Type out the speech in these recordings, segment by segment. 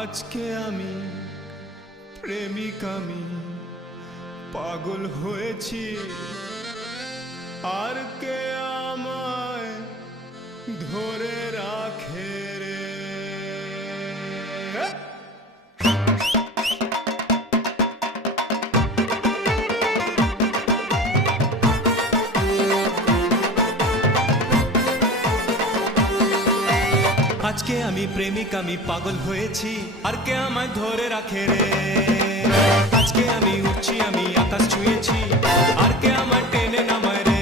আজকে আমি প্রেমিক, আমি পাগল হয়েছি, আর কে আমায় ধরে রাখে রে। আজকে আমি প্রেমিক, আমি পাগল হয়েছি, আর কে আমায় ধরে রাখে রে। আজকে আমি উঠছি, আমি আকাশ ছুঁয়েছি, আর কে আমায় টেনে নামায় রে।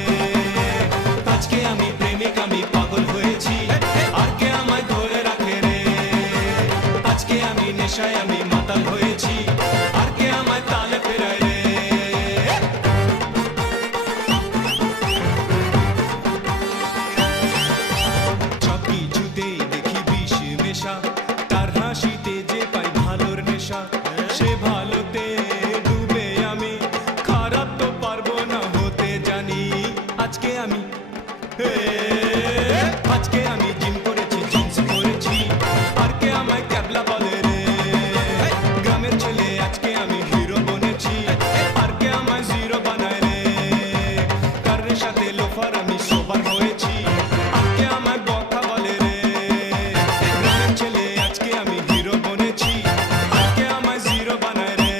আজকে আমি প্রেমিক, আমি পাগল হয়েছি, আর কে আমায় ধরে রাখে রে। আজকে আমি নেশায়, আমি মাতাল হয়েছি, আর কে আমায় তালে ফেরায় রে। সব কিছুতেই দেখি বিষ মেশা, তার হাসিতে যে পাই ভালোর নেশা, সে ভালোতে ডুবে আমি, খারাপ তো পারবো না হতে জানি। আজকে আমি আজকে আমি জিম করেছি, জিন্স পরেছি, আর কে আমায় ক্যাবলা বলে রে। গ্রামের ছেলে আজকে আমি হিরো বনেছি, আর কে আমায় জিরো বানায় রে। কারের সাথে লোফার আমি সোবার হয়েছি, আর কে আমায় বকা বলে রে। গ্রামের ছেলে আজকে আমি হিরো বনেছি, আর কে আমায় জিরো বানায় রে।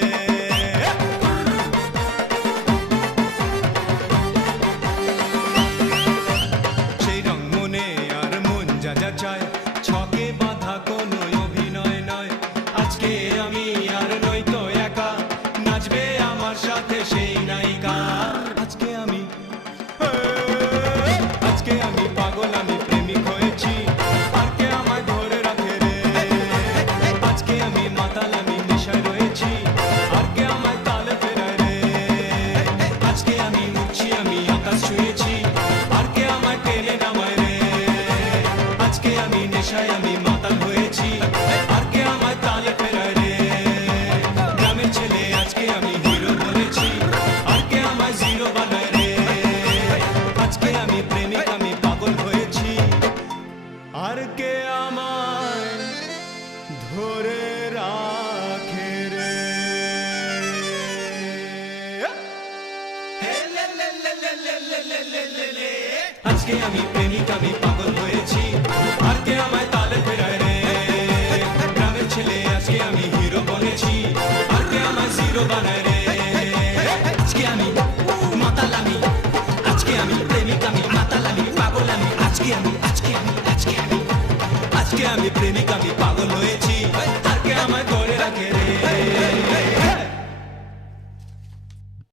সেই রং মনে আর মন যা যা চায়, ছকে বাঁধা কোনো অভিনয় নয়। আজকে আমি আর নই তো একা, নাচবে আমার সাথে সেই নায়িকা। আজকে আমি পাগল, আমি প্রেমিক হয়েছি, আর কে আমায় ধরে রাখে রে। আজকে আমি মাতাল, আমি নেশায় রয়েছি, আর কে আমায় তালে ফেরায় রে। আজকে আমি উঠছি, আমি আকাশ ছুঁয়েছি, আর কে আমায় টেনে নামায় রে। আজকে আমি নেশায়, আমি মাতাল হয়েছি, আর কে আমায় তালে ফেরায় রে। গ্রামের ছেলে আজকে আমি হিরো বলেছি, আর কে আমায় জিরো বানায় রে। আজকে আমি প্রেমিক, আমি পাগল হয়েছি, আর কে আমায় ধরে রাখে রে। আজকে আমি প্রেমিক, আমি পাগল হয়েছি, আর কে আমায় তালে ফেরায় রে। গ্রামের ছেলে আজকে আমি হিরো বনেছি, আর কে আমায় জিরো বানায় রে। আজকে আমি মাতাল, আমি আজকে আমি প্রেমিক, আমি মাতাল, আমি পাগল, আমি আজকে আমি প্রেমিক, আমি পাগল হয়েছি।